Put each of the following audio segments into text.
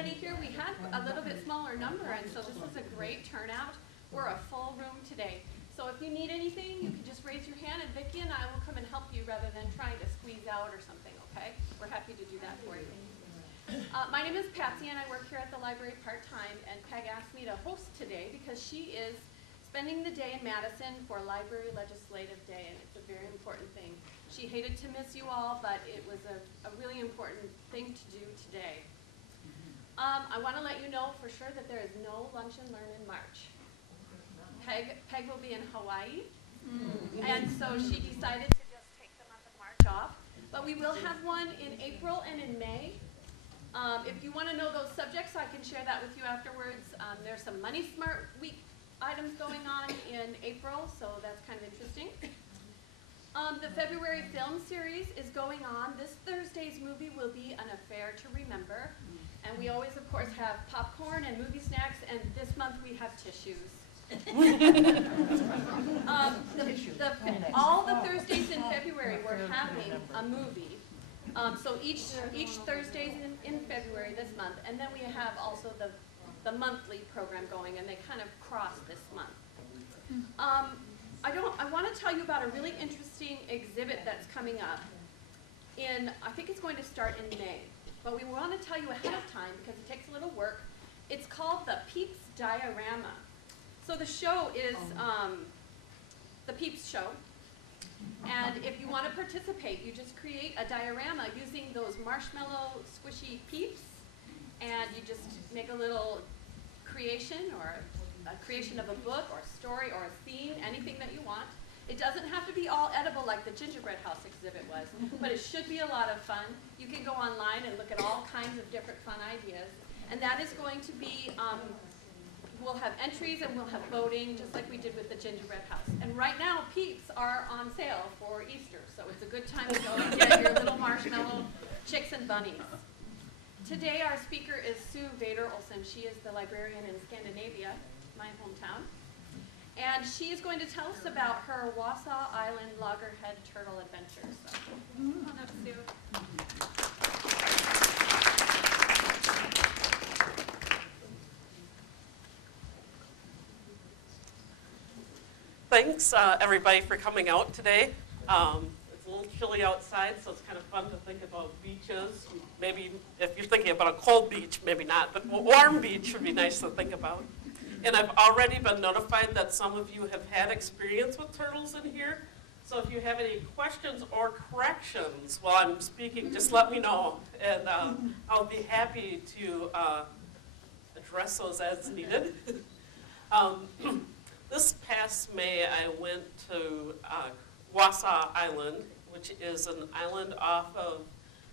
many here. We had a little bit smaller number, and so this is a great turnout. We're a full room today. So if you need anything, you can just raise your hand, and Vicki and I will come and help you rather than trying to squeeze out or something, okay? We're happy to do that for you. My name is Patsy, and I work here at the library part-time, and Peg asked me to host today because she is spending the day in Madison for Library Legislative Day, and it's a very important thing. She hated to miss you all, but it was a really important thing to do today. I want to let you know for sure that there is no Lunch and Learn in March. Peg will be in Hawaii, and so she decided to just take the month of March off. But we will have one in April and in May. If you want to know those subjects, I can share that with you afterwards. There's some Money Smart Week items going on in April, so that's kind of interesting. The February film series is going on. This Thursday's movie will be An Affair to Remember. And we always, of course, have popcorn and movie snacks, and this month we have tissues. All the Thursdays in February we're having a movie. So each Thursday in February this month, and then we have also the monthly program going, and they kind of cross this month. I want to tell you about a really interesting exhibit that's coming up. I think it's going to start in May, but we want to tell you ahead of time because it takes a little work. It's called the Peeps Diorama. So the show is the Peeps Show, and if you want to participate, you just create a diorama using those marshmallow squishy Peeps, and you just make a little creation or a creation of a book or a story or a scene, anything that you want. It doesn't have to be all edible like the gingerbread house exhibit was, but it should be a lot of fun. You can go online and look at all kinds of different fun ideas, and that is going to be we'll have entries and we'll have voting, just like we did with the gingerbread house. And right now, Peeps are on sale for Easter, so it's a good time to go and get your little marshmallow chicks and bunnies. Today, our speaker is Sue Vater Olsen. She is the librarian in Scandinavia, my hometown. And she is going to tell us about her Wassaw Island Loggerhead turtle adventures. So, come on up, Sue. Thanks, everybody, for coming out today. It's a little chilly outside, so it's kind of fun to think about beaches. Maybe if you're thinking about a cold beach, maybe not, but a warm beach would be nice to think about. And I've already been notified that some of you have had experience with turtles in here. So if you have any questions or corrections while I'm speaking, just let me know. And I'll be happy to address those as needed. This past May, I went to Wassaw Island, which is an island off of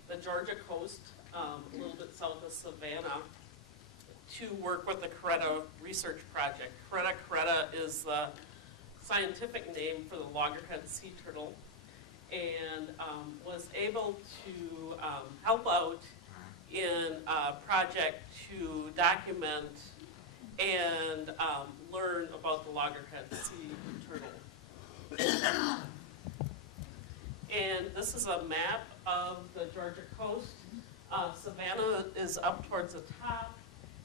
the Georgia coast, a little bit south of Savannah, to work with the Coretta research project. Coretta is the scientific name for the loggerhead sea turtle, and was able to help out in a project to document and learn about the loggerhead sea turtle. And this is a map of the Georgia coast. Savannah is up towards the top,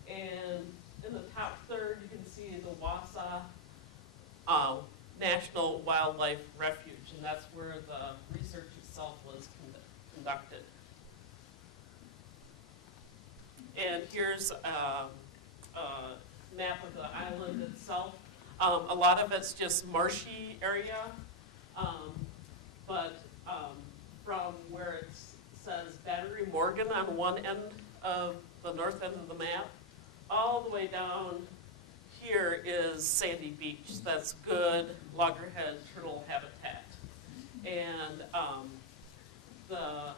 and in the top third you can see the Wassaw National Wildlife Refuge, and that's where the research itself was conducted. And here's a map of the island itself. A lot of it's just marshy area, but from where it says Battery Morgan on one end of the north end of the map, all the way down here is Sandy Beach. That's good loggerhead turtle habitat. And the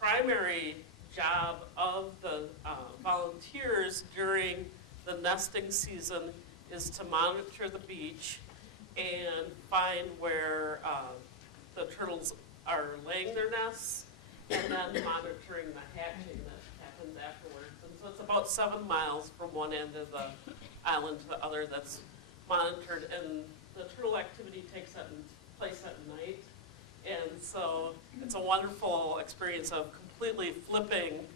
primary job of the volunteers during the nesting season is to monitor the beach and find where the turtles are laying their nests, and then monitoring the hatching that happens afterwards. And so it's about 7 miles from one end of the island to the other that's monitored, and the turtle activity takes place at night. And so it's a wonderful experience of completely flipping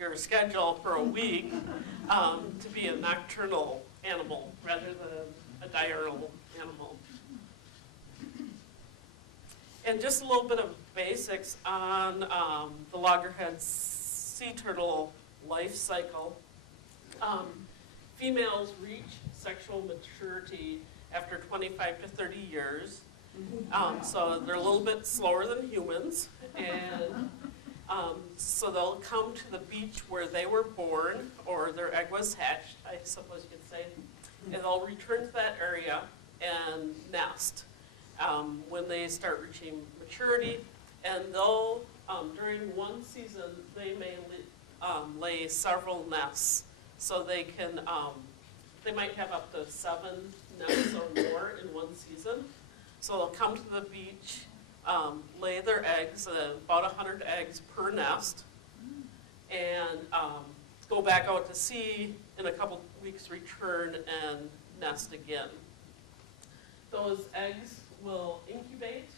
your schedule for a week to be a nocturnal animal rather than a diurnal animal. And just a little bit of basics on the loggerhead sea turtle life cycle. Females reach sexual maturity after 25 to 30 years. So they're a little bit slower than humans. And so they'll come to the beach where they were born or their egg was hatched, I suppose you could say. And they'll return to that area and nest when they start reaching maturity. And they'll, during one season, they may lay several nests. So they can, they might have up to 7 nests or more in one season. So they'll come to the beach, lay their eggs, about 100 eggs per nest, and go back out to sea in a couple weeks, return and nest again. Those eggs will incubate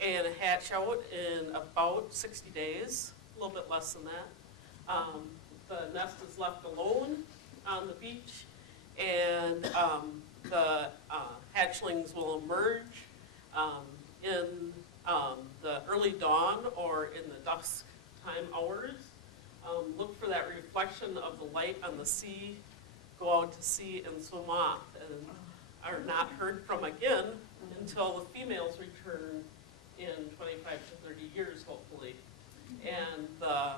and hatch out in about 60 days, a little bit less than that. The nest is left alone on the beach, and the hatchlings will emerge in the early dawn or in the dusk time hours. Look for that reflection of the light on the sea, go out to sea and swim off, and are not heard from again until the females return in 25 to 30 years, hopefully. And the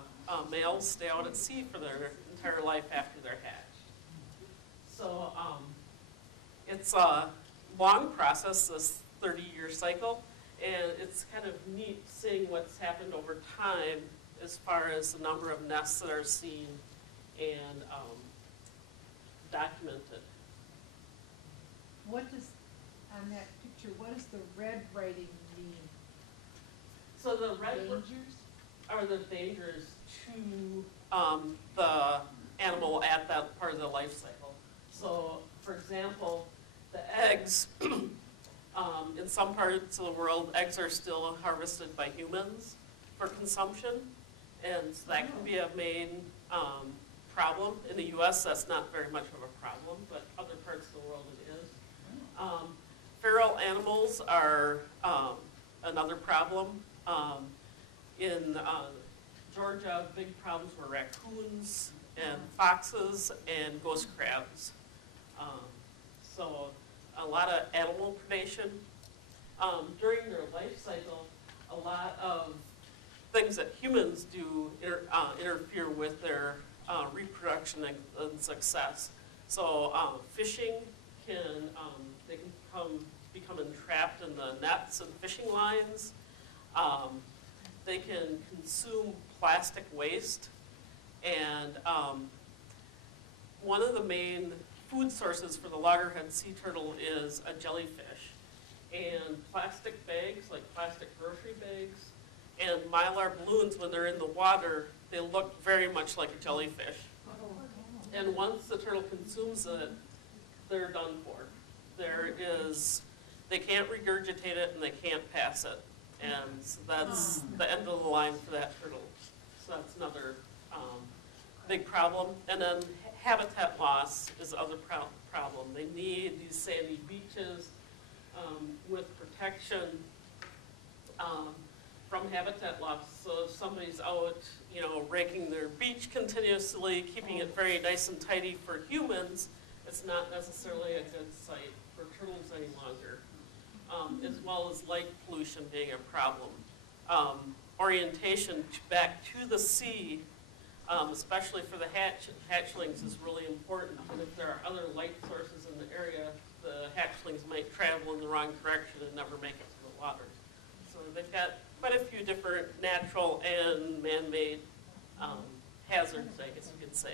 males stay out at sea for their entire life after they're hatched. So it's a long process, this 30-year cycle, and it's kind of neat seeing what's happened over time as far as the number of nests that are seen and documented. What does, on that picture, what does the red writing mean? So the red Dangers? are the dangers to the animal at that part of the life cycle. So, for example, the eggs, in some parts of the world, eggs are still harvested by humans for consumption, and so that can be a main problem. In the U.S., that's not very much of a problem, but other parts of the world it is. Feral animals are another problem. In Georgia, big problems were raccoons and foxes and ghost crabs. So a lot of animal predation. During their life cycle, a lot of things that humans do interfere with their reproduction and success. So fishing can, they can become entrapped in the nets and fishing lines. They can consume plastic waste, and one of the main food sources for the loggerhead sea turtle is a jellyfish. And plastic bags, like plastic grocery bags, and mylar balloons, when they're in the water, they look very much like a jellyfish. And once the turtle consumes it, they're done for. They can't regurgitate it and they can't pass it. And so that's the end of the line for that turtle. So that's another big problem. And then habitat loss is the other problem. They need these sandy beaches with protection from habitat loss. So if somebody's out, raking their beach continuously, keeping it very nice and tidy for humans, it's not necessarily a good site for turtles any longer. As well as light pollution being a problem. Orientation back to the sea, especially for the hatchlings, is really important. And if there are other light sources in the area, the hatchlings might travel in the wrong direction and never make it to the water. So they've got quite a few different natural and man-made hazards, I guess you could say.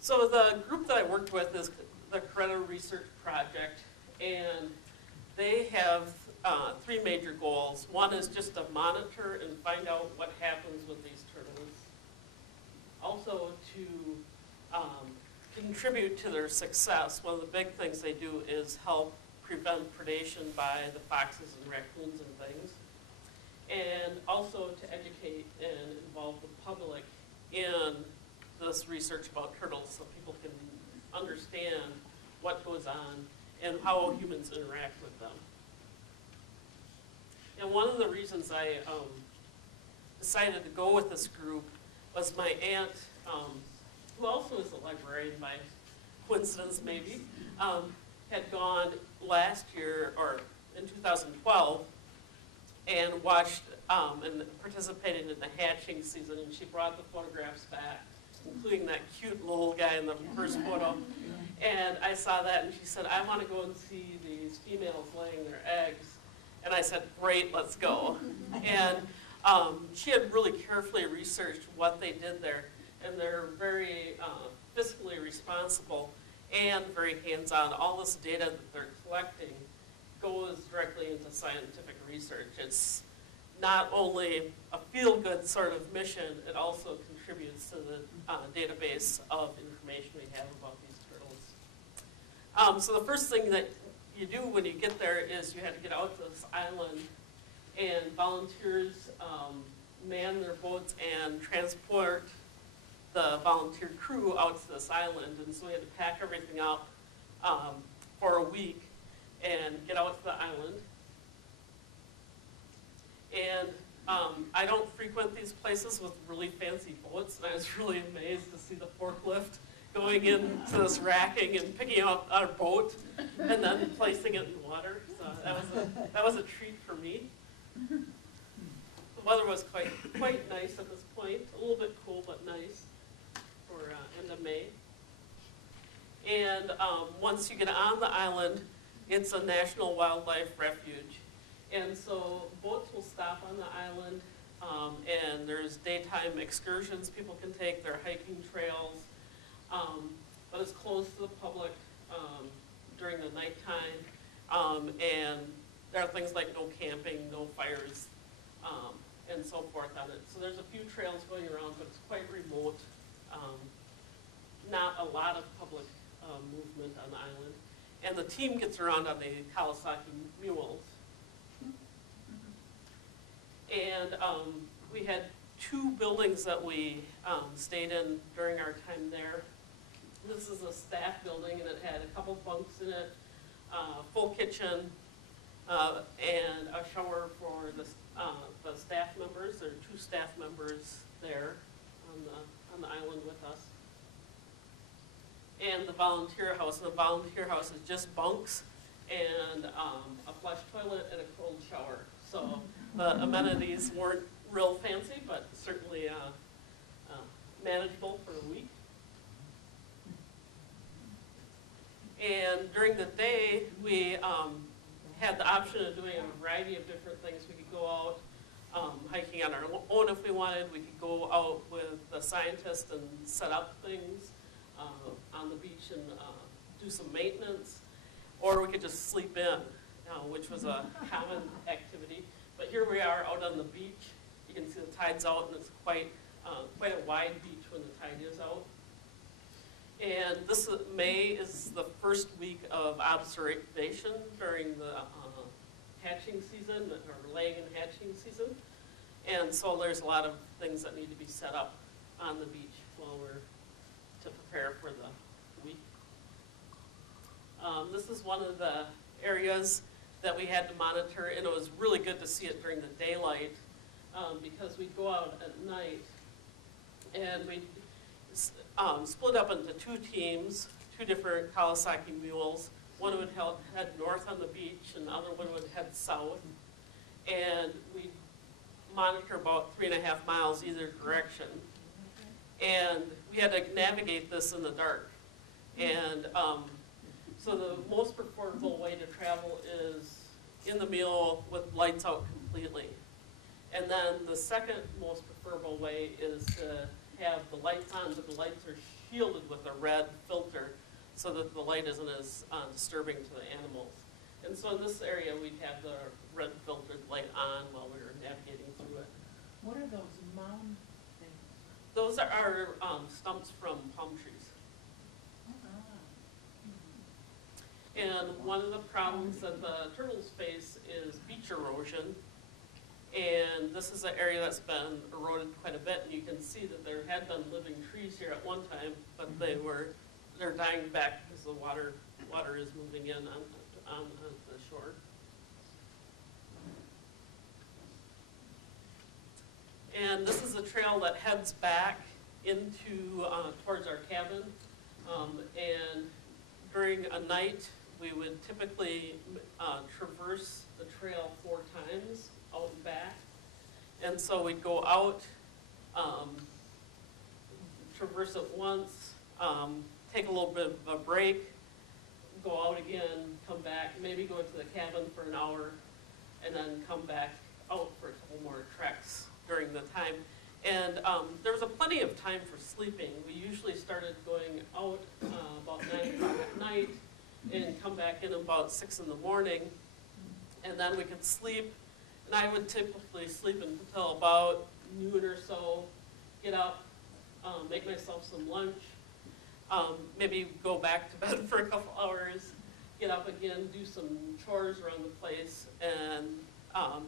So the group that I worked with is the Coretta Research Project, and they have 3 major goals. One is just to monitor and find out what happens with these turtles. Also to contribute to their success. One of the big things they do is help prevent predation by the foxes and raccoons and things. and also to educate and involve the public in this research about turtles so people can understand what goes on and how humans interact with them. And one of the reasons I decided to go with this group was my aunt, who also is a librarian by coincidence maybe, had gone last year, or in 2012, and watched and participated in the hatching season, and she brought the photographs back, including that cute little guy in the first photo. And I saw that, and she said, I want to go and see these females laying their eggs. And I said, great, let's go. And she had really carefully researched what they did there, and they're very fiscally responsible and very hands-on. All this data that they're collecting goes directly into scientific research. It's not only a feel-good sort of mission, it also contributes to the database of information we have about these turtles. So the first thing that you do when you get there is you have to get out to this island, and volunteers man their boats and transport the volunteer crew out to this island. And so we had to pack everything up for a week and get out to the island. And I don't frequent these places with really fancy boats, and I was really amazed to see the forklift going into this racking and picking up our boat and then placing it in water. So that was a treat for me. The weather was quite nice at this point, a little bit cool but nice for end of May. And once you get on the island, it's a national wildlife refuge. And so boats will stop on the island, and there's daytime excursions people can take. There are hiking trails, but it's closed to the public during the nighttime. And there are things like no camping, no fires, and so forth on it. So there's a few trails going around, but it's quite remote. Not a lot of public movement on the island. And the team gets around on the Kawasaki mules. And we had two buildings that we stayed in during our time there. This is a staff building, and it had a couple bunks in it, full kitchen, and a shower for the staff members. There are two staff members there on the island with us. And the volunteer house. And the volunteer house is just bunks and a flush toilet and a cold shower. So the amenities weren't real fancy, but certainly manageable for a week. And during the day, we had the option of doing a variety of different things. We could go out hiking on our own if we wanted. We could go out with the scientists and set up things on the beach and do some maintenance. Or we could just sleep in, which was a common activity. But here we are out on the beach. You can see the tide's out, and it's quite a wide beach when the tide is out. And this May is the first week of observation during the hatching season, or laying and hatching season. And so there's a lot of things that need to be set up on the beach while we're to prepare for the week. This is one of the areas that we had to monitor, and it was really good to see it during the daylight because we'd go out at night and we'd split up into two teams, two different Kawasaki mules. One would head north on the beach, and the other one would head south. And we'd monitor about 3.5 miles either direction. And we had to navigate this in the dark. And so the most preferable way to travel is in the mule with lights out completely. And then the second most preferable way is to have the lights on, but the lights are shielded with a red filter so that the light isn't as disturbing to the animals. And so in this area, we'd have the red filtered light on while we were navigating through it. What are those mound things? Those are our stumps from palm trees. And one of the problems that the turtles face is beach erosion. And this is an area that's been eroded quite a bit, and you can see that there had been living trees here at one time, but they're dying back because the water is moving in on the shore. And this is a trail that heads back into towards our cabin. And during a night, we would typically traverse the trail 4 times out and back. And so we'd go out, traverse it once, take a little bit of a break, go out again, come back, maybe go into the cabin for an hour, and then come back out for a couple more treks during the time. And there was plenty of time for sleeping. We usually started going out about 9 o'clock at night and come back in about 6 in the morning. And then we could sleep. And I would typically sleep until about noon or so, get up, make myself some lunch, maybe go back to bed for a couple hours, get up again, do some chores around the place, and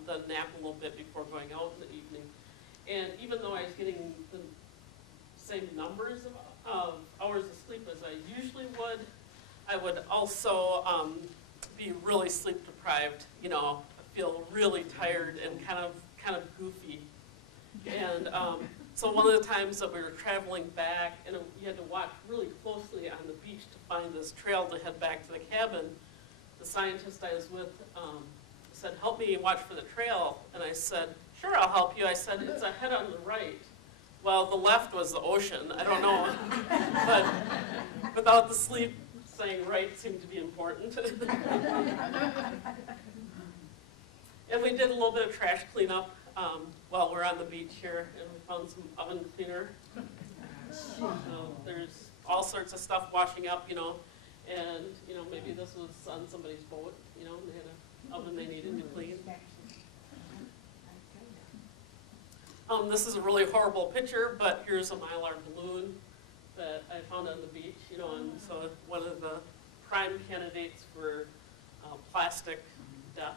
then nap a little bit before going out in the evening. And even though I was getting the same numbers of hours of sleep as I usually would, I would also be really sleep deprived, you know, feel really tired and kind of goofy. And so one of the times that we were traveling back, and you had to watch really closely on the beach to find this trail to head back to the cabin, the scientist I was with said, "Help me watch for the trail." And I said, "Sure, I'll help you." I said, "It's ahead on the right." Well, the left was the ocean. I don't know. But without the sleep, saying right seemed to be important. And we did a little bit of trash cleanup while we're on the beach here, and we found some oven cleaner. There's all sorts of stuff washing up, you know, and, you know, maybe this was on somebody's boat, you know, and they had an oven they needed to clean. This is a really horrible picture, but here's a Mylar balloon that I found on the beach, you know, and so one of the prime candidates for plastic death.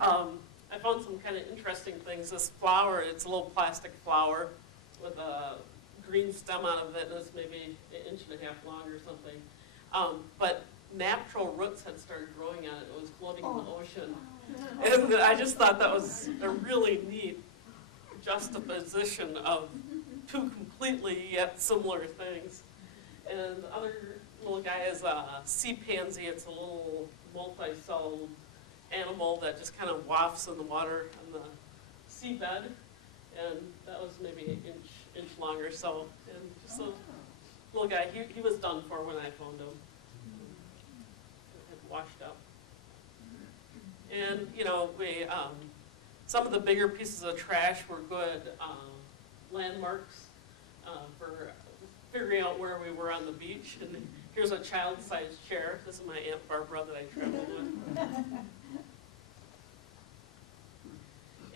I found some kind of interesting things. This flower, it's a little plastic flower with a green stem out of it, and it's maybe 1.5 inches long or something. But natural roots had started growing on it. It was floating in the ocean. And I just thought that was a really neat juxtaposition of 2 completely yet similar things. And the other little guy is a sea pansy. It's a little multi-celled animal that just kind of wafts in the water on the seabed. And that was maybe an inch long or so. And just a little guy, he was done for when I found him. Had washed up. And, you know, we, some of the bigger pieces of trash were good landmarks for figuring out where we were on the beach. And here's a child-sized chair. This is my Aunt Barbara that I traveled with.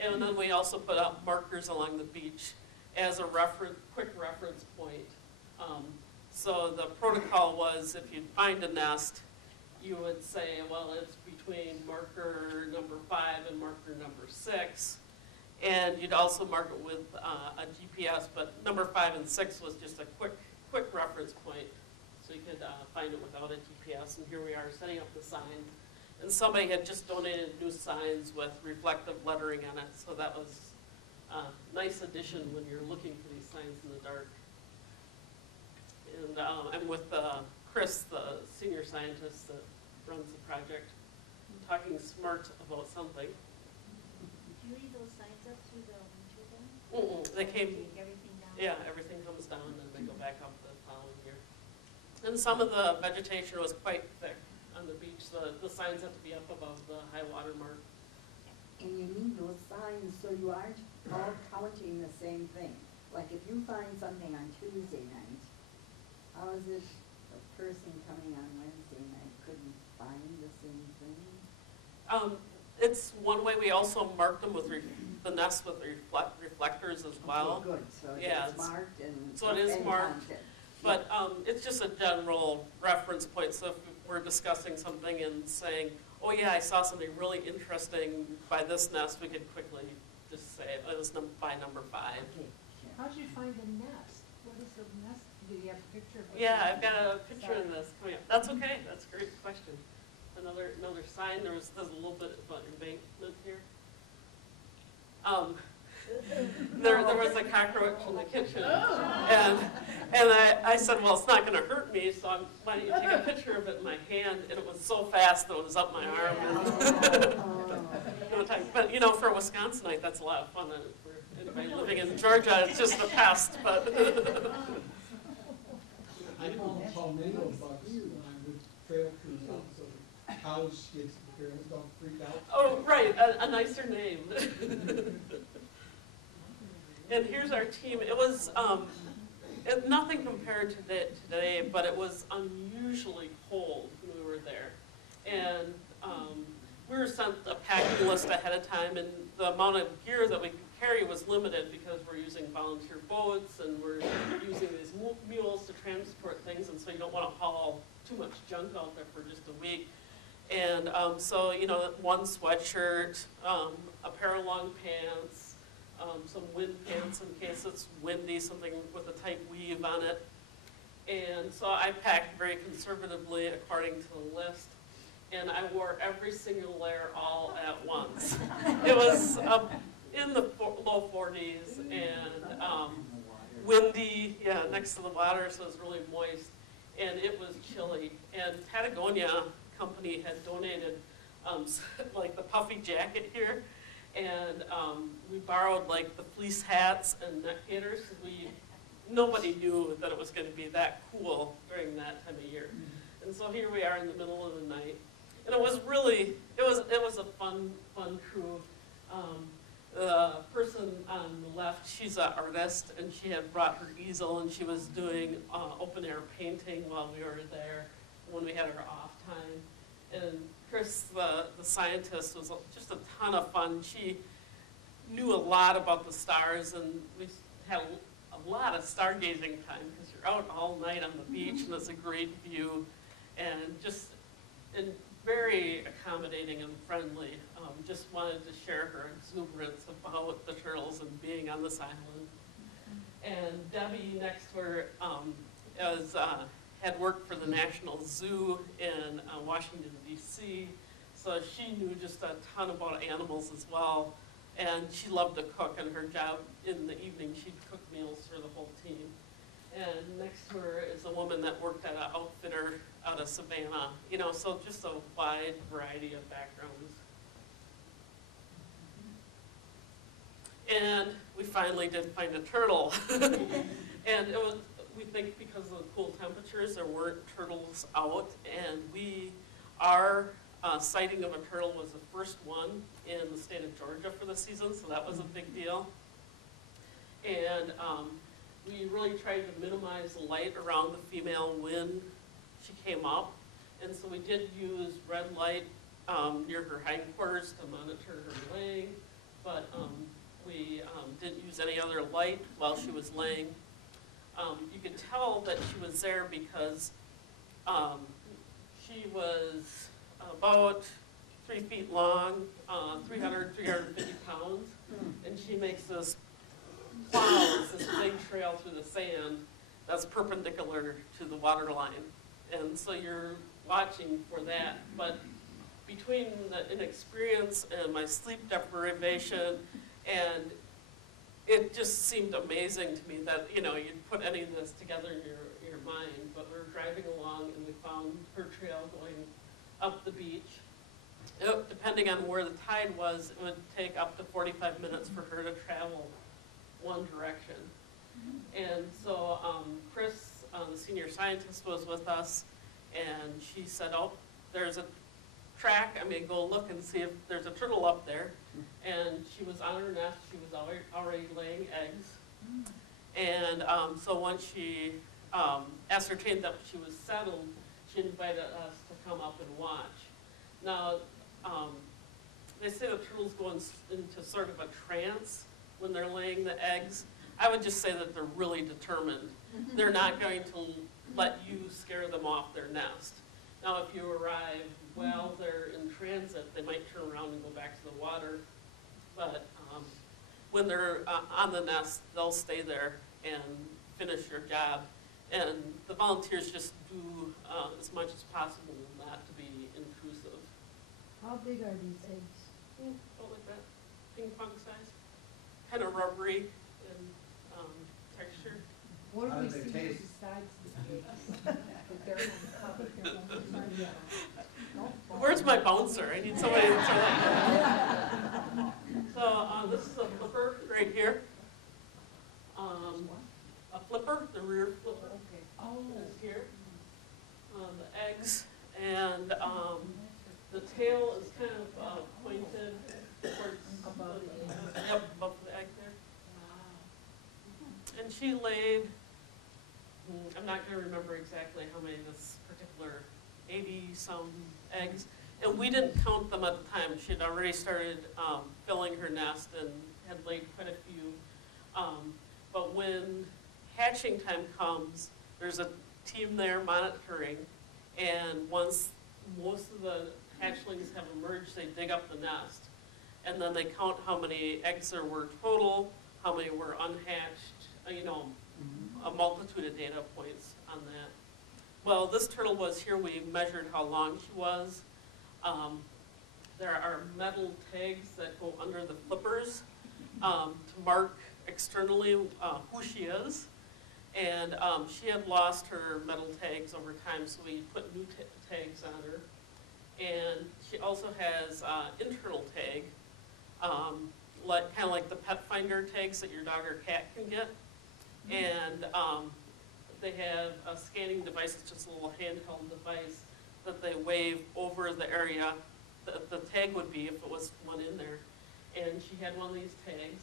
And then we also put up markers along the beach as a quick reference point. So the protocol was, if you'd find a nest, you would say, well, it's between marker number 5 and marker number 6. And you'd also mark it with a GPS, but number 5 and 6 was just a quick reference point, so you could find it without a GPS. And here we are setting up the sign. And somebody had just donated new signs with reflective lettering on it, so that was a nice addition when you're looking for these signs in the dark. And I'm with Chris, the senior scientist that runs the project, talking smart about something. Did you read those signs up through the winter then? They came, Take everything down? yeah, everything comes down and then they go back up the following year. And some of the vegetation was quite thick on the beach. The signs have to be up above the high water mark. And you need those signs so you aren't all counting the same thing. Like if you find something on Tuesday night, how is it a person coming on Wednesday night couldn't find the same thing? It's one way. We also marked them with the nest with reflectors as well. Okay, good, so Yeah, it's marked and. so it is and marked. counted. But it's just a general reference point. So if we're discussing something and saying, oh yeah, I saw something really interesting by this nest, we could quickly just say it was by number 5. How'd you find the nest? What is the nest? Do you have a picture of it? Yeah, I've got a picture of this coming up. That's okay, that's a great question. Another sign, there's a little bit about embankment here. There was a cockroach in the kitchen, and I said, well, it's not going to hurt me, so why don't you take a picture of it in my hand? And it was so fast that it was up my arm. No time. But you know, for a Wisconsinite, that's a lot of fun. For anybody living in Georgia, it's just a pest. But I call them tornado bugs when I'm with trail crews out, so cows get parents don't freak out. oh, right, a nicer name. And here's our team. It was nothing compared to today, but it was unusually cold when we were there. And we were sent a packing list ahead of time, and the amount of gear that we could carry was limited because we're using volunteer boats and we're using these mules to transport things, and so you don't want to haul too much junk out there for just a week. And so, you know, one sweatshirt, a pair of long pants, some wind pants in case it's windy, something with a tight weave on it. And so I packed very conservatively according to the list, and I wore every single layer all at once. It was in the low 40s and windy, yeah, next to the water, so it was really moist, and it was chilly. And Patagonia company had donated like the puffy jacket here, and we borrowed like the fleece hats and neck gaiters. Nobody knew that it was going to be that cool during that time of year. And so here we are in the middle of the night, and it was really, it was a fun crew. The person on the left, she's an artist, and she had brought her easel, and she was doing open air painting while we were there when we had our off time. And Chris, the scientist, was just a ton of fun. She knew a lot about the stars, and we had a lot of stargazing time because you're out all night on the beach, and it's a great view, and very accommodating and friendly. Just wanted to share her exuberance about the turtles and being on this island. And Debbie next to her had worked for the National Zoo in Washington, D.C., so she knew just a ton about animals as well. And she loved to cook, and her job in the evening, she'd cook meals for the whole team. And next to her is a woman that worked at an outfitter out of Savannah, you know, so just a wide variety of backgrounds. And we finally did find a turtle. And it was, we think because of the cool temperatures, there weren't turtles out, and our sighting of a turtle was the first one in the state of Georgia for the season, so that was a big deal. And we really tried to minimize the light around the female when she came up, and so we did use red light near her hindquarters to monitor her laying, but we didn't use any other light while she was laying. You could tell that she was there because she was about 3 feet long, 350 pounds, and she makes this plows this big trail through the sand that's perpendicular to the water line. And so you're watching for that. But between the inexperience and my sleep deprivation, and it just seemed amazing to me that, you know, you'd put any of this together in your mind. But we were driving along and we found her trail going up the beach. Depending on where the tide was, it would take up to 45 minutes for her to travel one direction. And so Chris, the senior scientist, was with us, and she said, oh, there's a track, I'm going to go look and see if there's a turtle up there. And she was on her nest, she was already laying eggs. And so once she ascertained that she was settled, she invited us to come up and watch. Now, they say the turtles go into sort of a trance when they're laying the eggs. I would just say that they're really determined. They're not going to let you scare them off their nest. Now, if you arrive while they're in transit, they might turn around and go back to the water. But when they're on the nest, they'll stay there and finish their job. And the volunteers just do as much as possible not to be intrusive. How big are these eggs? About like that, ping pong size, kind of rubbery in texture. What How do we do they see taste? besides the eggs? Where's my bouncer? I need somebody to throw that. So this is a flipper right here. A flipper, the rear flipper is here. The eggs, and the tail is kind of pointed towards Above the egg. Yep, above the egg there. And she laid, I'm not going to remember exactly how many this particular 80-some eggs. And we didn't count them at the time. She had already started filling her nest and had laid quite a few. But when hatching time comes, there's a team there monitoring. And once most of the hatchlings have emerged, they dig up the nest. And then they count how many eggs there were total, how many were unhatched, you know, a multitude of data points on that. Well, this turtle was here. We measured how long she was. There are metal tags that go under the flippers to mark externally who she is. And she had lost her metal tags over time, so we put new tags on her. And she also has internal tag, kind of like the pet finder tags that your dog or cat can get. And they have a scanning device. It's just a little handheld device that they wave over the area that the tag would be if it was one in there. And she had one of these tags.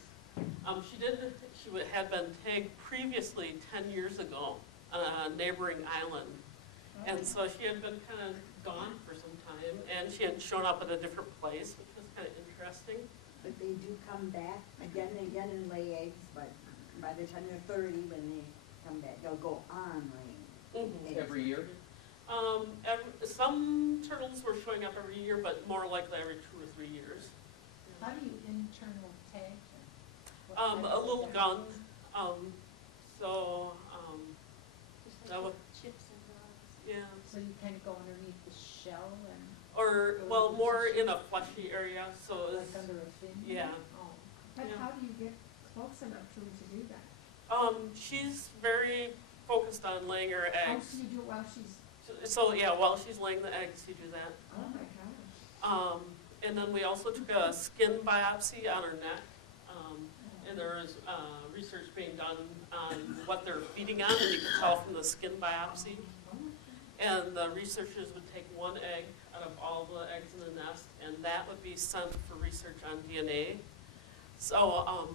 She had been tagged previously 10 years ago on a neighboring island. And so she had been kind of gone for some time, and she had shown up at a different place, which was kind of interesting. But they do come back again and again and lay eggs, but by the time they're 30, when they come back, they'll go on laying eggs. Every year? Some turtles were showing up every year, but more likely every 2 or 3 years. How do you internal tag them? A little gun. Just That like would- chips and dogs. Yeah. So you kind of go underneath the shell and Or, well, more in a fleshy area, so like it's, under a fin? yeah. Oh. But Yeah. how do you get close enough to them to do that? She's very focused on laying her How eggs. do you do it while she's, So, yeah, while she's laying the eggs, you do that. oh my gosh. And then we also took a skin biopsy on her neck. And there was research being done on what they're feeding on, and you can tell from the skin biopsy. And the researchers would take one egg out of all the eggs in the nest, and that would be sent for research on DNA. So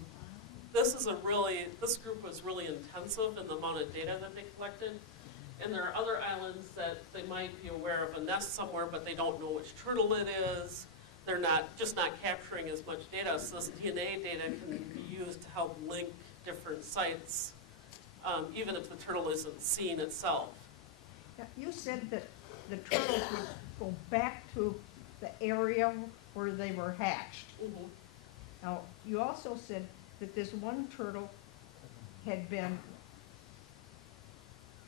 this group was really intensive in the amount of data that they collected. And there are other islands that they might be aware of a nest somewhere, but they don't know which turtle it is. They're not capturing as much data, so this DNA data can be used to help link different sites, even if the turtle isn't seen itself. Yeah, you said that the turtles would go back to the area where they were hatched. Mm-hmm. Now, you also said that this one turtle had been,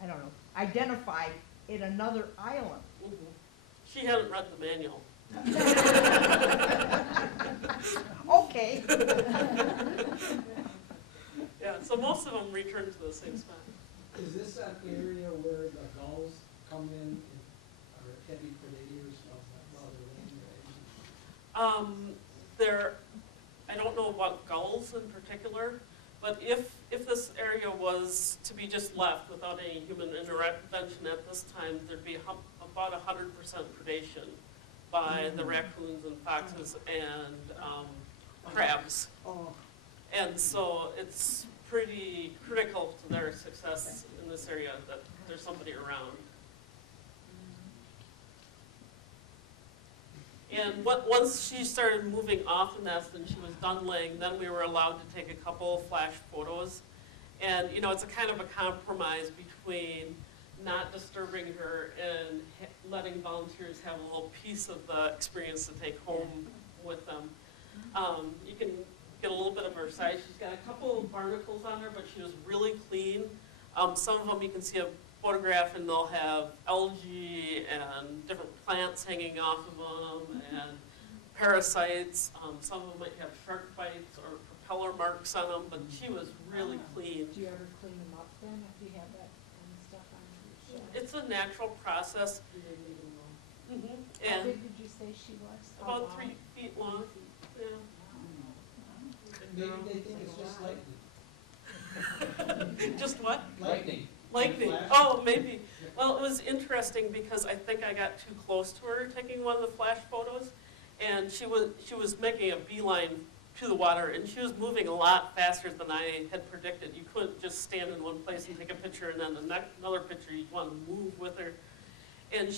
I don't know, identified in another island. Mm-hmm. She hadn't read the manual. Okay. Yeah, so most of them return to the same spot. Is this an area where the gulls come in and are heavy predators while they're laying their eggs? I don't know about gulls in particular, but if this area was to be just left without any human intervention at this time, there'd be about 100% predation by the raccoons and foxes and crabs. Oh, And so it's pretty critical to their success in this area that there's somebody around. And once she started moving off the nest and she was done laying, then we were allowed to take a couple flash photos. And, you know, it's a kind of a compromise between not disturbing her and letting volunteers have a little piece of the experience to take home with them. You can get a little bit of her size. She's got a couple of barnacles on her, but she was really clean. Some of them you can see a photograph and they'll have algae and different plants hanging off of them and parasites. Some of them might have shark bites or propeller marks on them, but she was really clean. Do you ever clean them up then, if you have that kind of stuff on your shelf? It's a natural process. Do they leave them alone? Mm-hmm. How And big did you say she was? How about long? 3 feet long. Yeah. Maybe they think it's just lightning. Just what? Lightning. Lightning. Flash. Oh, maybe. Well, it was interesting because I think I got too close to her taking one of the flash photos, and she was making a beeline to the water, and she was moving a lot faster than I had predicted. You couldn't just stand in one place and take a picture, and then another picture you'd want to move with her. And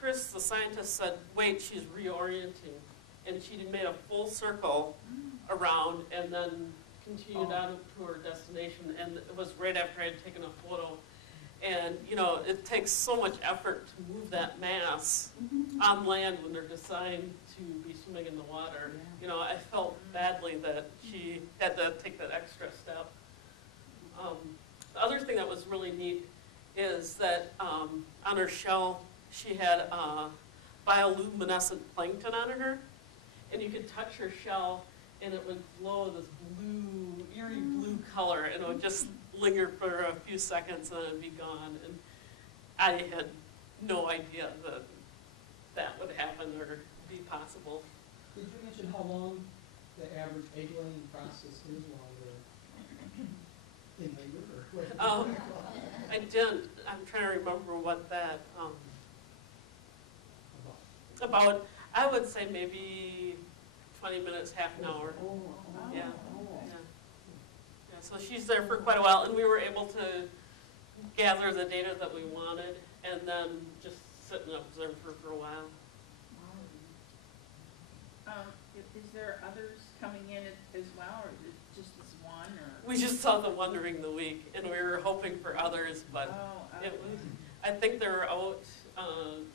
Chris, the scientist, said, "Wait, she's reorienting," and she made a full circle around, and then continued on to her destination, and it was right after I had taken a photo. And, you know, it takes so much effort to move that mass on land when they're designed to be swimming in the water. You know, I felt badly that she had to take that extra step. The other thing that was really neat is that on her shell, she had bioluminescent plankton on her, and you could touch her shell and it would glow this blue, eerie blue color, and it would just linger for a few seconds and then it'd be gone. And I had no idea that that would happen or be possible. Did you mention how long the average egg laying process is while they're in labor, or what? I didn't. I'm trying to remember what that, about, I would say maybe 20 minutes, half an hour. Yeah. Yeah, so she's there for quite a while, and we were able to gather the data that we wanted, and then just sit and observe her for a while. Is there others coming in as well, or is it just this one, or? We just saw the one during the week, and we were hoping for others, but it was, I think they were out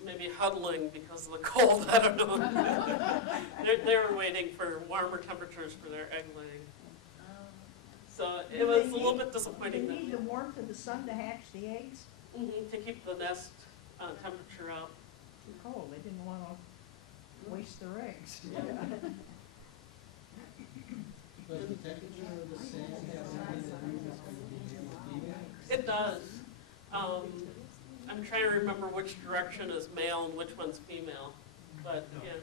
maybe huddling because of the cold. I don't know. They were waiting for warmer temperatures for their egg laying. So it was a little bit disappointing. They need the warmth of the sun to hatch the eggs? To keep the nest temperature up. Too cold, they didn't want to waste their eggs. Does the temperature of the sand have anything to do with being female? It does. I'm trying to remember which direction is male and which one's female, but yeah.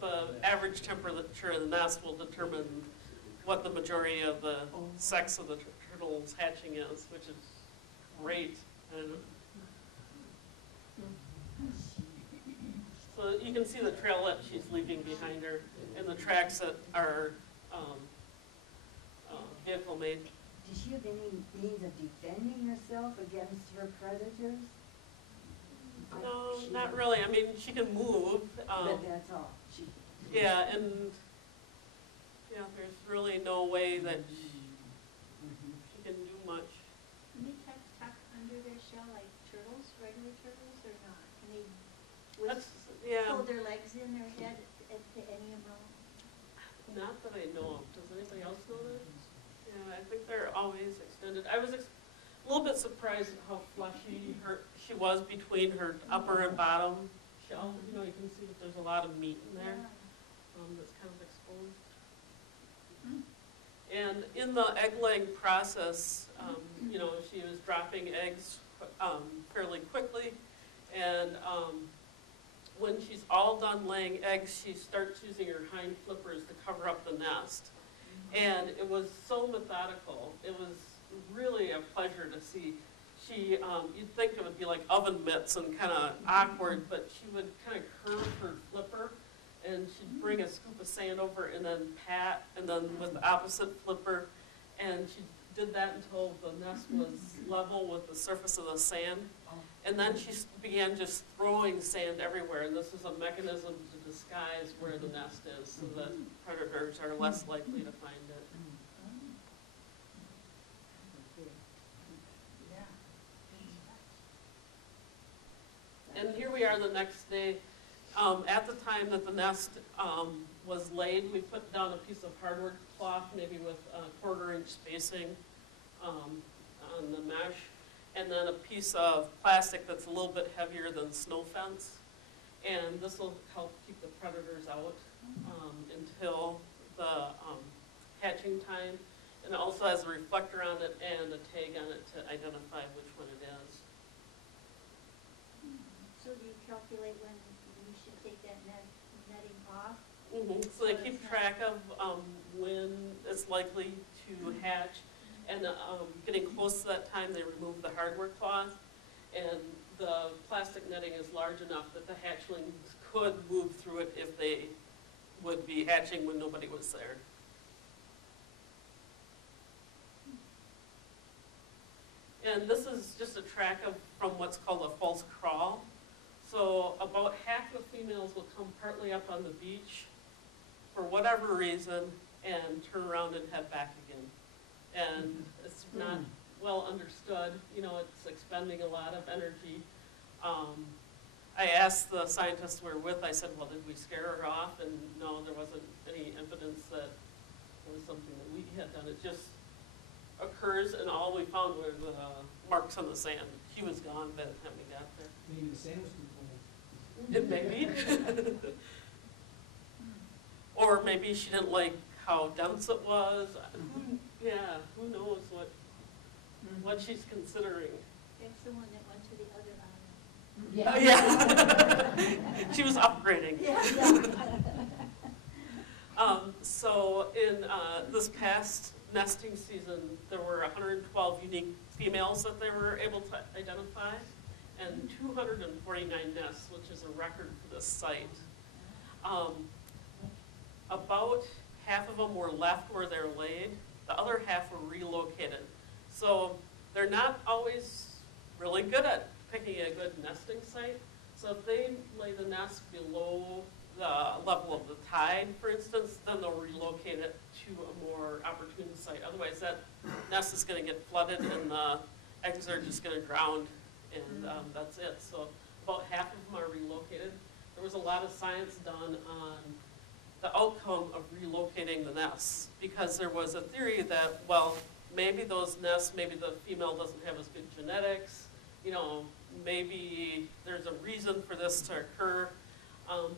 The average temperature of the nest will determine what the majority of the sex of the turtle's hatching is, which is great. I don't know. So you can see the trail that she's leaving behind her and the tracks that our vehicle made. Did she have any means of defending herself against her predators? No, not really. I mean, she can move. But that's all. Yeah, and yeah, there's really no way that she can do much. Can they tuck under their shell like turtles, regular turtles, or not? Can they fold their legs in their head at any amount? Not that I know of. Does anybody else know that? Yeah, I think they're always extended. I was a little bit surprised at how fleshy she was between her upper and bottom shell. You know, you can see that there's a lot of meat in there that's kind of exposed. And in the egg-laying process, you know, she was dropping eggs fairly quickly, and when she's all done laying eggs, she starts using her hind flippers to cover up the nest. And it was so methodical. It was really a pleasure to see. She, you'd think it would be like oven mitts and kind of awkward, but she would kind of curve her flipper, and she'd bring a scoop of sand over and then pat, and then with the opposite flipper, and she did that until the nest was level with the surface of the sand. And then she began just throwing sand everywhere, and this is a mechanism to disguise where the nest is so that predators are less likely to find it. And here we are the next day. At the time that the nest was laid, we put down a piece of hardwood cloth, maybe with a 1/4-inch spacing on the mesh, and then a piece of plastic that's a little bit heavier than snow fence. And this will help keep the predators out until the hatching time. And it also has a reflector on it and a tag on it to identify which one it is. So do you calculate when you should take that netting off? So they keep track of when it's likely to hatch. And getting close to that time, they remove the hardware cloth. And the plastic netting is large enough that the hatchlings could move through it if they would be hatching when nobody was there. And this is just a track of from what's called a false crawl. So about half the females will come partly up on the beach for whatever reason and turn around and head back again. And it's not well understood. You know, it's expending a lot of energy. I asked the scientists we were with, I said, well, did we scare her off? And no, there wasn't any evidence that it was something that we had done. It just occurs, and all we found were the marks on the sand. She was gone by the time we got there. Maybe the sand was too cold. It may be. Or maybe she didn't like how dense it was. Who knows what she's considering. That's the one that went to the other island. Yeah. She was upgrading. So in this past nesting season, there were 112 unique females that they were able to identify, and 249 nests, which is a record for this site. About half of them were left where they're laid. The other half were relocated. So they're not always really good at picking a good nesting site. So if they lay the nest below the level of the tide, for instance, then they'll relocate it to a more opportune site. Otherwise, that nest is going to get flooded and the eggs are just going to drown, and that's it. So about half of them are relocated. There was a lot of science done on the outcome of relocating the nests, because there was a theory that, well, maybe those nests, maybe the female doesn't have as good genetics, you know, maybe there's a reason for this to occur,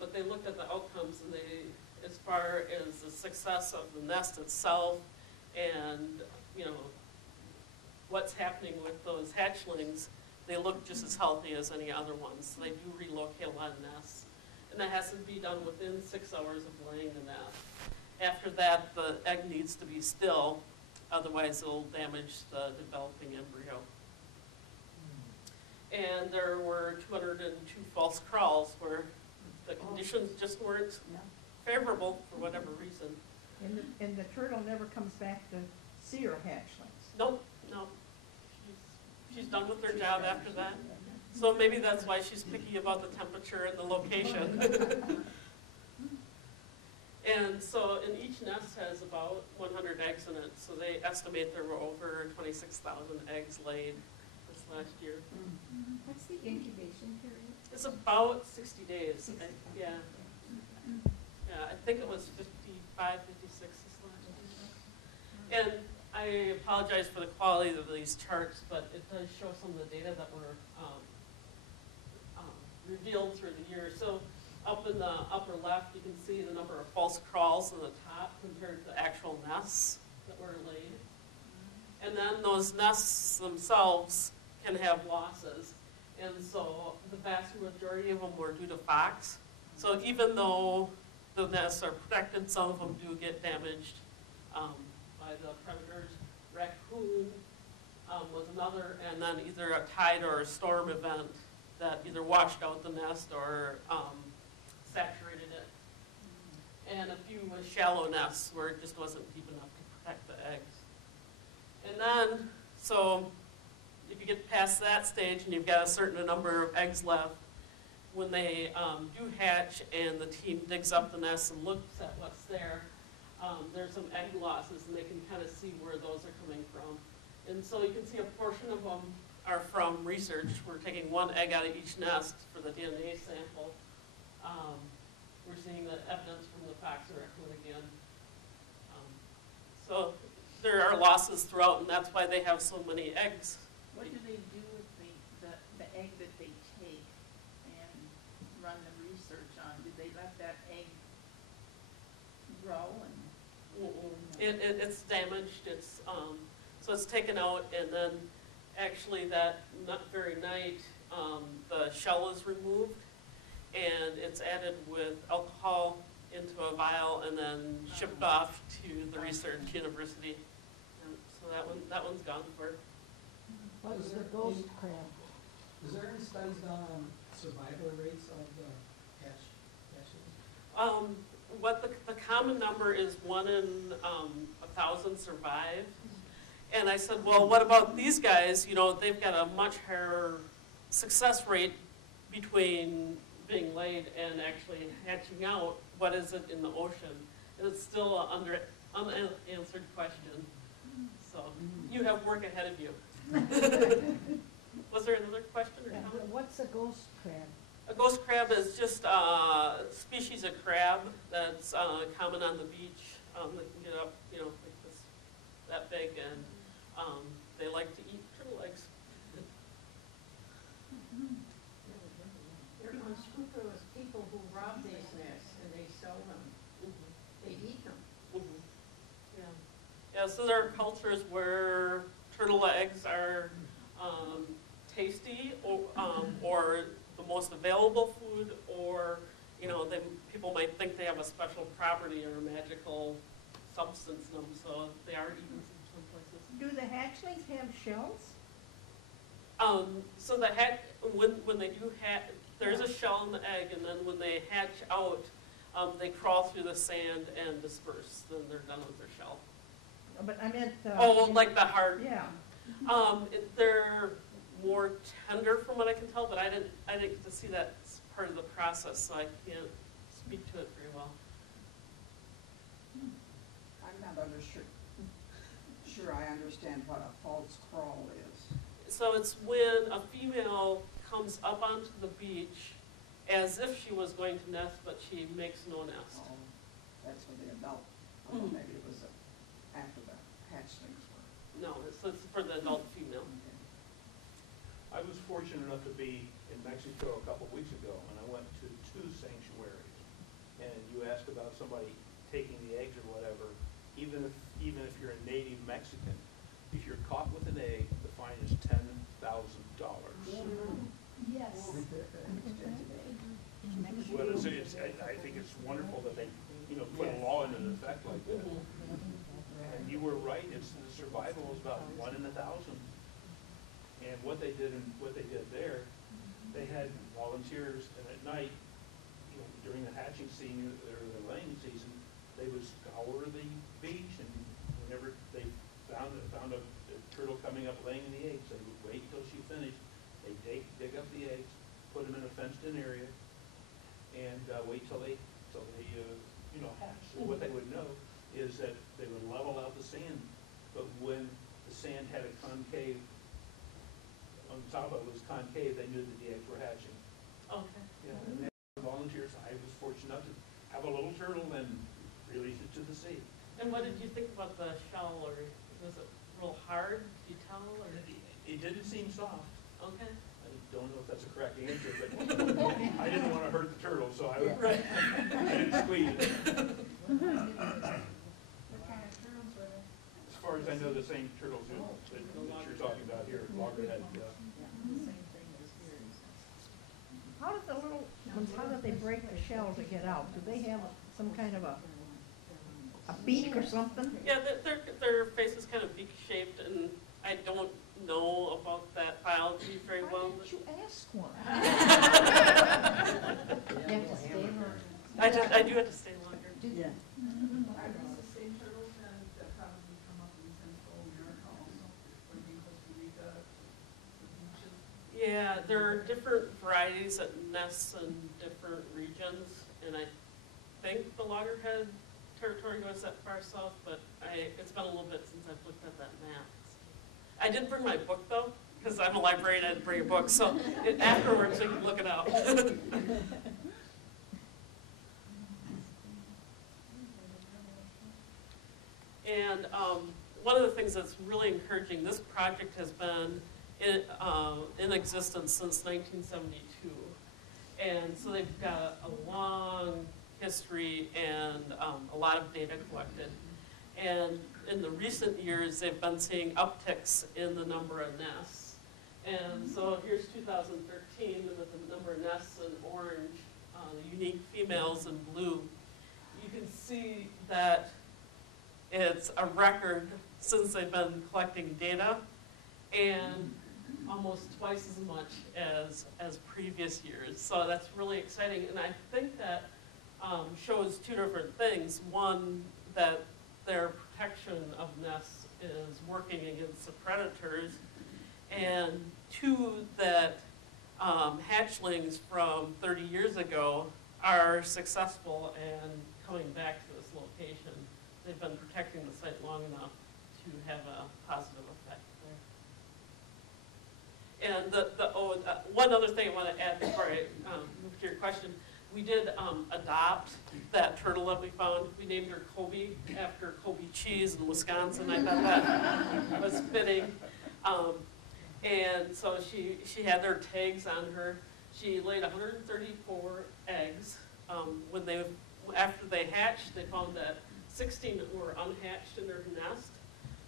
but they looked at the outcomes, and they, as far as the success of the nest itself and, you know, what's happening with those hatchlings, they look just as healthy as any other ones. So they do relocate a lot of nests. And that has to be done within 6 hours of laying the nest. After that, the egg needs to be still, otherwise it'll damage the developing embryo. And there were 202 false crawls where the conditions just weren't favorable for whatever reason. And the turtle never comes back to see her hatchlings. Nope. She's done with her job after that. So maybe that's why she's picky about the temperature and the location. And so, and each nest has about 100 eggs in it. So they estimate there were over 26,000 eggs laid this last year. What's the incubation period? It's about 60 days. Yeah. Yeah, I think it was 55, 56 this last year. And I apologize for the quality of these charts, but it does show some of the data that were revealed through the year. So up in the upper left, you can see the number of false crawls in the top compared to actual nests that were laid. And then those nests themselves can have losses. And so the vast majority of them were due to fox. So even though the nests are protected, some of them do get damaged by the predators. Raccoon was another, and then either a tide or a storm event that either washed out the nest or saturated it. And a few with shallow nests where it just wasn't deep enough to protect the eggs. And then, so if you get past that stage and you've got a certain number of eggs left, when they do hatch and the team digs up the nest and looks at what's there, there's some egg losses, and they can kind of see where those are coming from. And so you can see a portion of them are from research. We're taking one egg out of each nest for the DNA sample. We're seeing the evidence from the fox raccoon again. So there are losses throughout, and that's why they have so many eggs. What do they do with the egg that they take and run the research on? Do they let that egg grow and? It's damaged. It's so it's taken out, and then actually that very night the shell is removed, and it's added with alcohol into a vial, and then shipped off to the research university. And so that one's gone for. What's the ghost crab? Is there any studies done on survival rates of the hatchlings? What the common number is 1 in 1,000 survive. And I said, well, what about these guys? You know, they've got a much higher success rate between being laid and actually hatching out. What is it in the ocean? And it's still an unanswered question. So you have work ahead of you. Was there another question or comment? What's a ghost crab? A ghost crab is just a species of crab that's common on the beach. They can get up, you know, like this, that big, and they like to eat turtle eggs. There was scrupulous people who rob these nests and they sell them. They eat them. Yeah, so there are cultures where turtle eggs are tasty, or the most available food, or you know, people might think they have a special property or a magical substance in them, so they are eaten in some places. Do the hatchlings have shells? So when they do hatch, there's a shell in the egg, and then when they hatch out, they crawl through the sand and disperse. Then they're done with their shell. But I meant. Like the hard. Yeah. They're more tender from what I can tell, but I didn't get to see that part of the process, so I can't speak to it very well. I'm not sure I understand what a false crawl is. So it's when a female comes up onto the beach as if she was going to nest, but she makes no nest. Oh, that's for the adult. Oh, maybe it was after the hatchlings were. No, it's for the adult female. Okay. I was fortunate enough to be in Mexico a couple weeks ago, and I went to 2 sanctuaries. And you asked about somebody taking the eggs or whatever. Even if you're a native Mexican, if you're caught with an egg, the fine is $10,000. Yes. Well, I think it's wonderful that they, put a law into effect like that. And you were right. The survival is about 1 in 1,000. And what they did there, they had volunteers, and at night, during the hatching season or the laying season, they would scour the beach, and whenever they found a turtle coming up laying the eggs, they would wait until she finished. They dig up the eggs, put them in a fenced-in area, and wait till they hatch. So what they would know is that they would level out the sand, but when the sand had a concave on top of it was concave, they knew that the eggs were hatching. Okay. Yeah, and they were volunteers. I was fortunate enough to have a little turtle and release it to the sea. And what did you think about the shell, or was it real hard? Did you tell, or? It didn't seem soft. Okay. I don't know if that's a correct answer, but I didn't want to hurt the turtle, so I didn't squeeze it. What kind of turtles were they? As far as I know, the same turtles that you're talking about here, Loggerhead. How do the little ones, how do they break the shell to get out? Do they have some kind of a beak or something? Yeah, their face is kind of beak-shaped, and I don't know about that biology very well. Why didn't you ask one? You have to stay longer. I do have to stay longer. Yeah. Are these the same turtles that probably come up in Central America also, or in Costa Rica, the beaches? Yeah, there are different varieties that nest in different regions, and I think the Loggerhead territory goes that far south, but it's been a little bit since I've looked at that map. I did bring my book though, because I'm a librarian, I didn't bring a book, so afterwards we can look it up. And one of the things that's really encouraging, this project has been in existence since 1972. And so they've got a long history and a lot of data collected. And in the recent years, they've been seeing upticks in the number of nests. And so here's 2013 with the number of nests in orange, the unique females in blue. You can see that it's a record since they've been collecting data, and almost twice as much as previous years. So that's really exciting, and I think that shows two different things. One, that their protection of nests is working against the predators, and two, that hatchlings from 30 years ago are successful and coming back to this location. They've been protecting the site long enough to have a positive effect there. And one other thing I want to add before I move to your question, we did adopt that turtle that we found. We named her Kobe after Kobe cheese in Wisconsin. I thought that was fitting. And so she had their tags on her. She laid 134 eggs. After they hatched, they found that 16 were unhatched in their nest.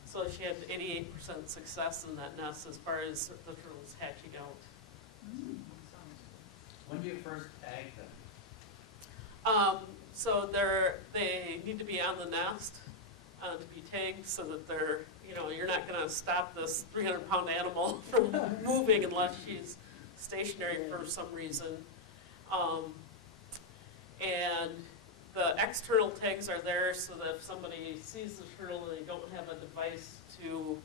So she had 88% success in that nest as far as the turtles hatching out. When do you first tag them? So they need to be on the nest to be tagged so that they're, you're not going to stop this 300-pound animal from moving unless she's stationary for some reason. And the external tags are there so that if somebody sees the turtle and they don't have a device to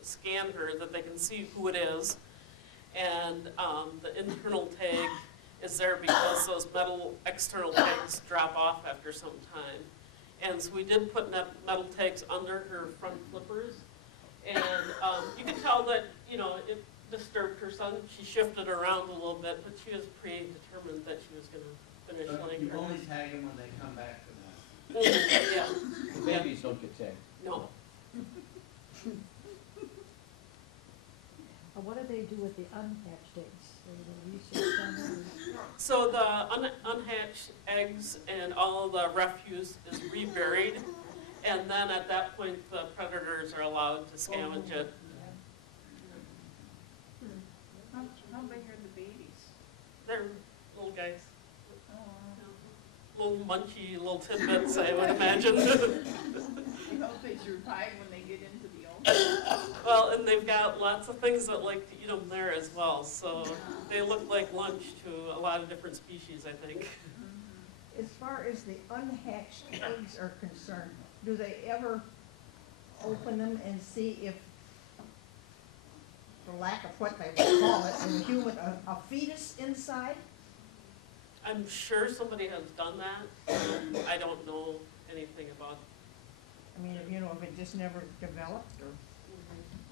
scan her, that they can see who it is. And the internal tag is there because those metal external tags drop off after some time. And so we did put metal tags under her front flippers. And you can tell that, it disturbed her son. She shifted around a little bit, but she was pretty determined that she was going to finish laying You her. only tag them when they come back to the nest. Yeah. The babies don't get tagged. No. What do they do with the unhatched eggs? They research on it? So the unhatched eggs and all the refuse is reburied, and then at that point the predators are allowed to scavenge it. How big are the babies? They're little guys, Oh, little munchy, little tidbits, I would imagine. I hope they survive when they get into the ocean. Well, and they've got lots of things that like to eat them there as well, so they look like lunch to a lot of different species, I think. As far as the unhatched eggs are concerned, do they ever open them and see if, for lack of what they would call it, a fetus inside? I'm sure somebody has done that. I don't know anything about it. I mean, if it just never developed, or?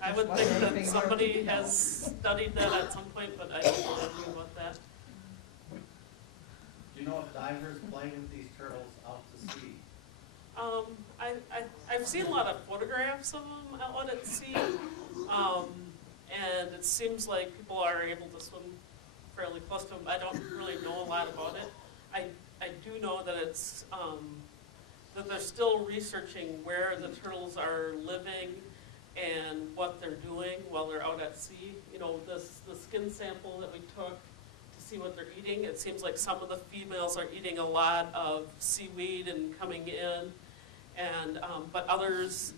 I would think that somebody has studied that at some point, but I don't know anything about that. Do you know if divers play with these turtles out to sea? I've seen a lot of photographs of them out at sea, and it seems like people are able to swim fairly close to them. I don't really know a lot about it. I do know that it's that they're still researching where the turtles are living and what they're doing while they're out at sea. The skin sample that we took to see what they're eating, it seems like some of the females are eating a lot of seaweed and coming in, and but others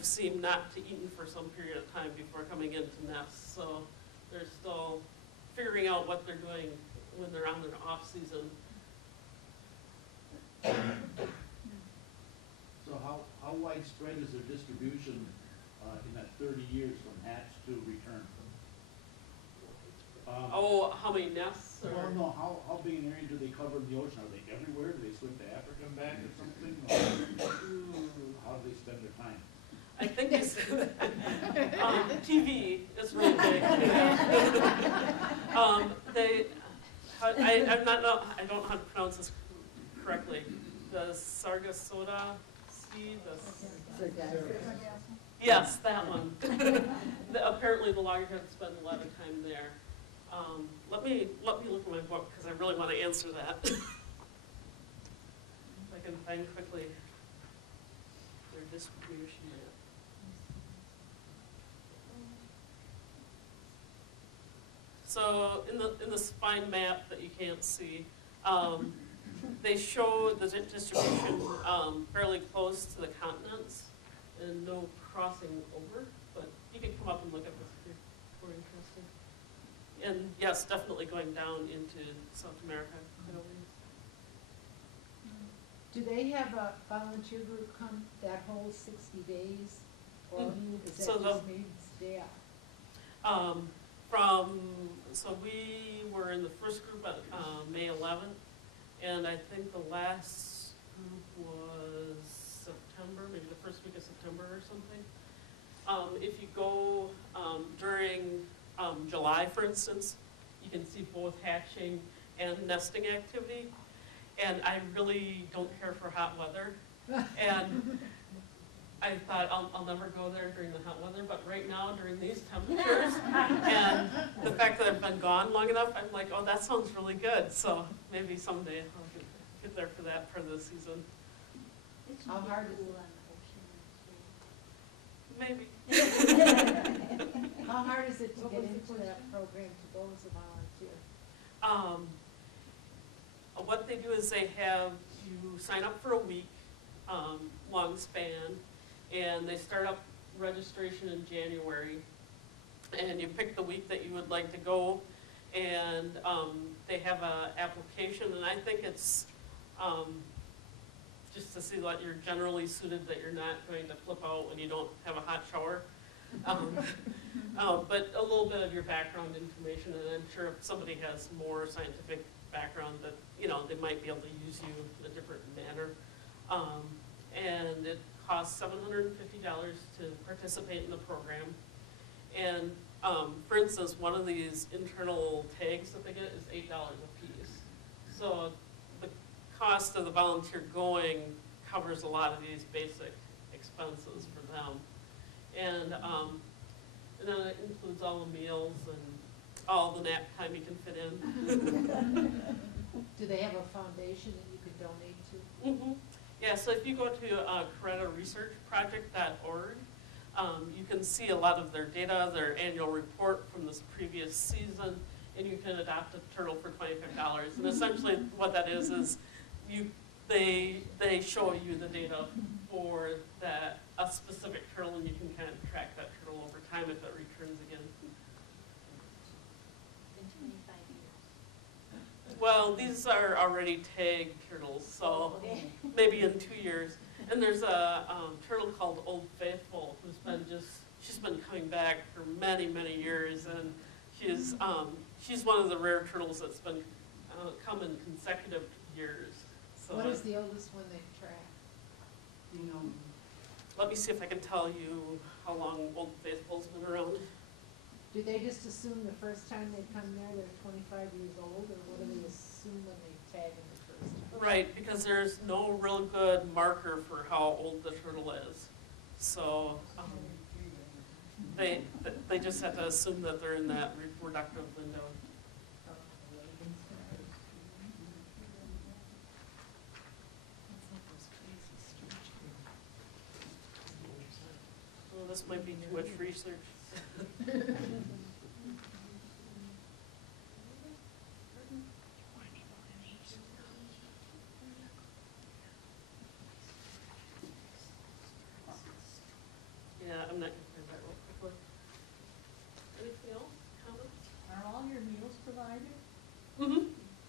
seem not to eat for some period of time before coming into nests. So they're still figuring out what they're doing when they're on their off season. So how widespread is their distribution in that 30 years from hatch to return? How many nests? I don't know, how big an area do they cover in the ocean? Are they everywhere? Do they swim to Africa and back or something? Or how do they spend their time? I think TV is really big. I'm not know, I don't know how to pronounce this correctly. The Sargassota Sea, yes, that one. Apparently the Loggerhead spend a lot of time there. Let me look at my book because I really want to answer that. If I can find quickly their distribution map. So in the spine map that you can't see, they show the distribution fairly close to the continents and no crossing over, but you can come up and look at this if you're more interested. And yes, definitely going down into South America. Do they have a volunteer group come that whole 60 days? Or is that So just maybe staff? So we were in the first group at May 11th, and I think the last group was September, maybe the first week of September or something. If you go during July, for instance, you can see both hatching and nesting activity, and I really don't care for hot weather. And I thought I'll never go there during the hot weather, but right now during these temperatures and the fact that I've been gone long enough, I'm like, oh, that sounds really good. So maybe someday I'll get there for that part of the season. It's How hard is cool it? on the ocean Maybe. How hard is it to get into that program to go as a volunteer? What they do is they have you sign up for a week, long span, and they start up registration in January, and you pick the week that you would like to go, and they have an application, and I think it's just to see that you're generally suited, that you're not going to flip out when you don't have a hot shower. But a little bit of your background information, and I'm sure if somebody has more scientific background that, you know, they might be able to use you in a different manner. And it costs $750 to participate in the program. And for instance, one of these internal tags that they get is $8 a piece. So the cost of the volunteer going covers a lot of these basic expenses for them. And then it includes all the meals and all the nap time you can fit in. Do they have a foundation that you could donate to? Mm-hmm. Yeah, so if you go to CorrettaResearchProject.org, you can see a lot of their data, their annual report from this previous season, and you can adopt a turtle for $25. And essentially what that is they show you the data for a specific turtle, and you can kind of track that turtle over time if it returns again. in 25 years. Well, these are already tagged turtles, so maybe in 2 years. And there's a turtle called Old Faithful who's been she's been coming back for many, many years, and she's one of the rare turtles that's been come in consecutive years. So What is the oldest one they've tracked? Do you know? let me see if I can tell you how long Old Faithful's been around. Do they just assume the first time they come there they're 25 years old, or what do they assume when they tag them the first time? Right, because there's no real good marker for how old the turtle is. So they just have to assume that they're in that reproductive window. Well, this might be too much research. Yeah, I'm not going to find that real quickly. Anything else? Comments? Are all your meals provided? Mm-hmm.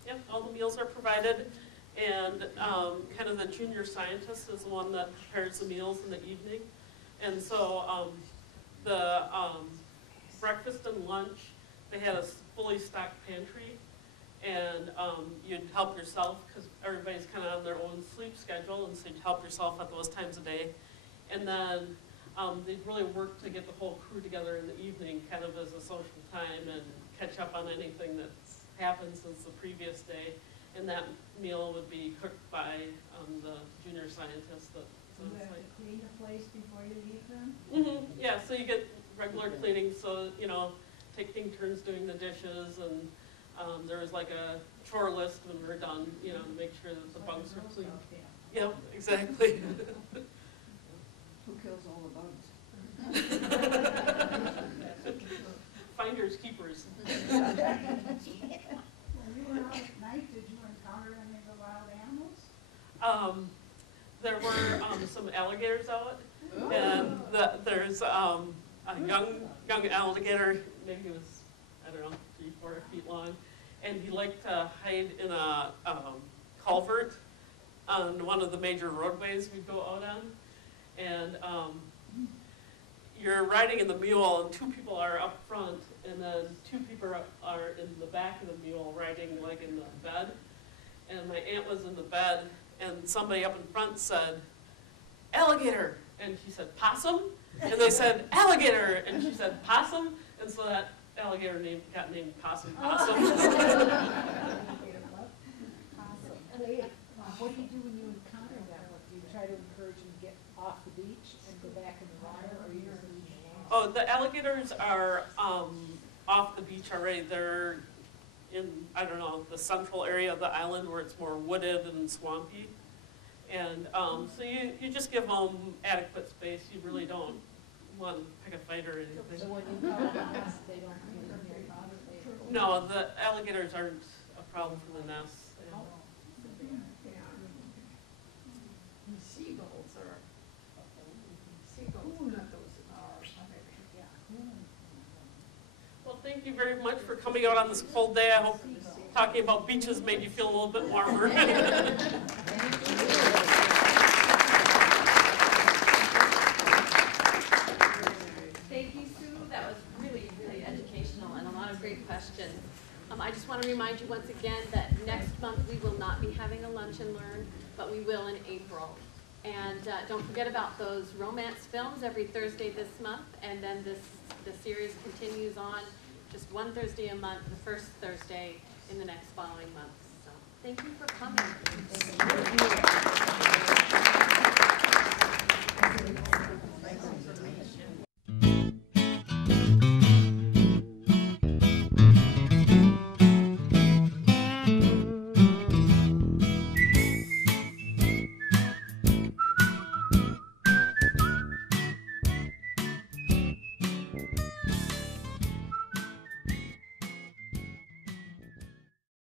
Yep, all the meals are provided, and kind of the junior scientist is the one that prepares the meals in the evening. And so the breakfast and lunch, they had a fully stocked pantry, and you'd help yourself because everybody's kind of on their own sleep schedule, and so you'd help yourself at those times of day. And then They really work to get the whole crew together in the evening, kind of as a social time, and catch up on anything that's happened since the previous day. And that meal would be cooked by the junior scientists. Do you have to clean the place before you leave then? Yeah, so you get regular cleaning, so, you know, taking turns doing the dishes, and there was like a chore list when we're done, you know, to make sure that the bunks are clean. Yep, exactly. Who kills all the bugs? Finders keepers. When you were out at night, did you encounter any of the wild animals? There were some alligators out, and there's a young alligator, maybe he was, I don't know, 3-4 feet long, and he liked to hide in a culvert on one of the major roadways we go out on. And you're riding in the mule, and 2 people are up front, and then 2 people are in the back of the mule riding like in the bed. And my aunt was in the bed, and somebody up in front said, "Alligator," and she said, "Possum?" And they said, "Alligator," and she said, "Possum," and so that alligator got named Possum. What do you do when you encounter them? Do you try to encourage them to get off the beach and go back in the water, or you just leave them alone? Oh, the alligators are off the beach already. They're in, I don't know, the central area of the island where it's more wooded and swampy. And so you just give them adequate space. You really don't want to pick a fight or anything. So when you come to the nest, they don't come in your house? No, the alligators aren't a problem for the nests. Seagulls are, Well, thank you very much for coming out on this cold day. I hope talking about beaches made you feel a little bit warmer. Thank you, Sue. That was really, really educational and a lot of great questions. I just want to remind you once again that next month we will not be having a lunch and learn, but we will in April. And don't forget about those romance films every Thursday this month, and then the series continues on just one Thursday a month, the first Thursday in the next following month. So thank you for coming. Thank you.